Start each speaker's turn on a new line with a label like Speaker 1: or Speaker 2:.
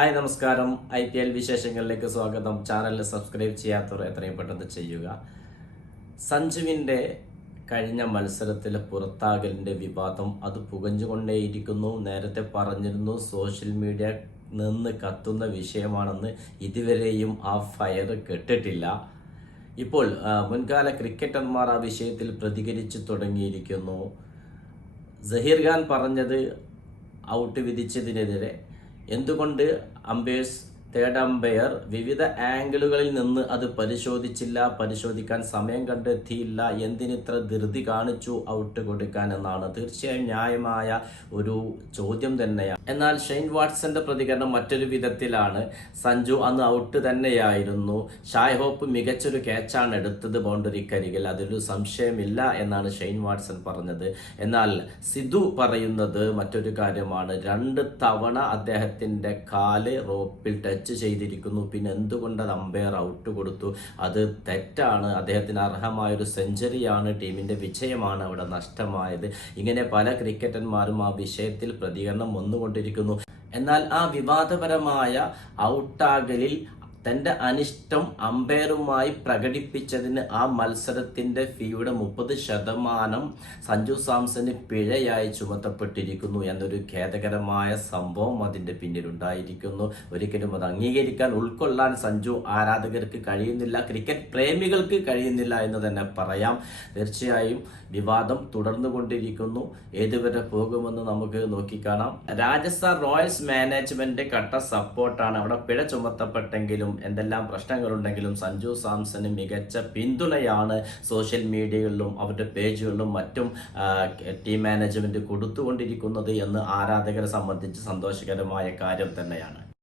Speaker 1: Hi നമസ്കാരം. I P L വിശേഷങ്ങളിലേക്ക് സ്വാഗതം. ചാനൽ സബ്സ്ക്രൈബ് ചെയ്യാത്തവർ എത്രയും പെട്ടെന്ന് ചെയ്യുക. സഞ്ജുവിന്റെ കഴിഞ്ഞ മത്സരത്തിലെ പുറത്താകലിന്റെ വിവാദം അത് പുകഞ്ഞുകൊണ്ടേയിരിക്കുന്നു. നേരത്തെ പറഞ്ഞിരുന്നു സോഷ്യൽ മീഡിയ നിന്ന് കത്തുന്ന വിഷയമാണെന്ന് ഇതുവരെയും ആ ഫയർ കെട്ടിട്ടില്ല. ഇപ്പോൾ മുൻകാല ക്രിക്കറ്റർമാർ ആ വിഷയത്തിൽ പ്രതികരിച്ചു തുടങ്ങിയിരിക്കുന്നു. സഹീർ ഖാൻ പറഞ്ഞത് ഔട്ട് വിധിച്ചതിനെതിരെ എന്തുകൊണ്ട് അമ്പയേഴ്സ് തേർഡ് അമ്പയർ വിവിധ ആംഗിളുകളിൽ നിന്ന് അത് പരിശോധിച്ചില്ല പരിശോധിക്കാൻ സമയം കണ്ടെത്തിയില്ല എന്തിനിത്ര ധൃതി കാണിച്ചു ഔട്ട് കൊടുക്കാൻ എന്നാണ്. തീർച്ചയായും ന്യായമായ ഒരു ചോദ്യം തന്നെയാണ്. എന്നാൽ ഷെയ്ൻ വാട്സന്റെ പ്രതികരണം മറ്റൊരു വിധത്തിലാണ്. സഞ്ജു അന്ന് ഔട്ട് തന്നെയായിരുന്നു. ഷായ് ഹോപ്പ് മികച്ചൊരു ക്യാച്ചാണ് എടുത്തത് ബൗണ്ടറിക്കരികിൽ അതിലൊരു സംശയമില്ല എന്നാണ് ഷെയ്ൻ വാട്സൺ പറഞ്ഞത്. എന്നാൽ സിധു പറയുന്നത് മറ്റൊരു കാര്യമാണ്. രണ്ട് തവണ അദ്ദേഹത്തിന്റെ കാൽ റോപ്പിൽ ടച്ച് ചെയ്തിരിക്കുന്നു. പിന്നെ എന്തുകൊണ്ട് അത് അമ്പയർ ഔട്ട് കൊടുത്തു? അത് തെറ്റാണ്. അദ്ദേഹത്തിന് അർഹമായ ഒരു സെഞ്ചുറിയാണ് ടീമിന്റെ വിജയമാണ് അവിടെ നഷ്ടമായത്. ഇങ്ങനെ പല ക്രിക്കറ്റന്മാരും ആ വിഷയത്തിൽ പ്രതികരണം വന്നുകൊണ്ടിരിക്കുന്നു. എന്നാൽ ആ വിവാദപരമായ ഔട്ടാകലിൽ തന്റെ അനിഷ്ടം അമ്പയറുമായി പ്രകടിപ്പിച്ചതിന് ആ മത്സരത്തിന്റെ ഫീയുടെ മുപ്പത് ശതമാനം സഞ്ജു സാംസന് പിഴയായി ചുമത്തപ്പെട്ടിരിക്കുന്നു എന്നൊരു ഖേദകരമായ സംഭവം അതിന്റെ പിന്നിലുണ്ടായിരിക്കുന്നു. ഒരിക്കലും അത് അംഗീകരിക്കാൻ ഉൾക്കൊള്ളാൻ സഞ്ജു ആരാധകർക്ക് കഴിയുന്നില്ല ക്രിക്കറ്റ് പ്രേമികൾക്ക് കഴിയുന്നില്ല എന്ന് തന്നെ പറയാം. തീർച്ചയായും വിവാദം തുടർന്നു കൊണ്ടിരിക്കുന്നു ഏതുവരെ പോകുമെന്ന് നമുക്ക് നോക്കിക്കാണാം. രാജസ്ഥാൻ റോയൽസ് മാനേജ്മെന്റ് കട്ട സപ്പോർട്ടാണ്. അവിടെ പിഴ ചുമത്തപ്പെട്ടെങ്കിലും എന്തെല്ലാം പ്രശ്നങ്ങളുണ്ടെങ്കിലും സഞ്ജു സാംസന് മികച്ച പിന്തുണയാണ് സോഷ്യൽ മീഡിയകളിലും അവരുടെ പേജുകളിലും മറ്റും ടീം മാനേജ്മെന്റ് കൊടുത്തുകൊണ്ടിരിക്കുന്നത് എന്ന് ആരാധകരെ സംബന്ധിച്ച് സന്തോഷകരമായ കാര്യം തന്നെയാണ്.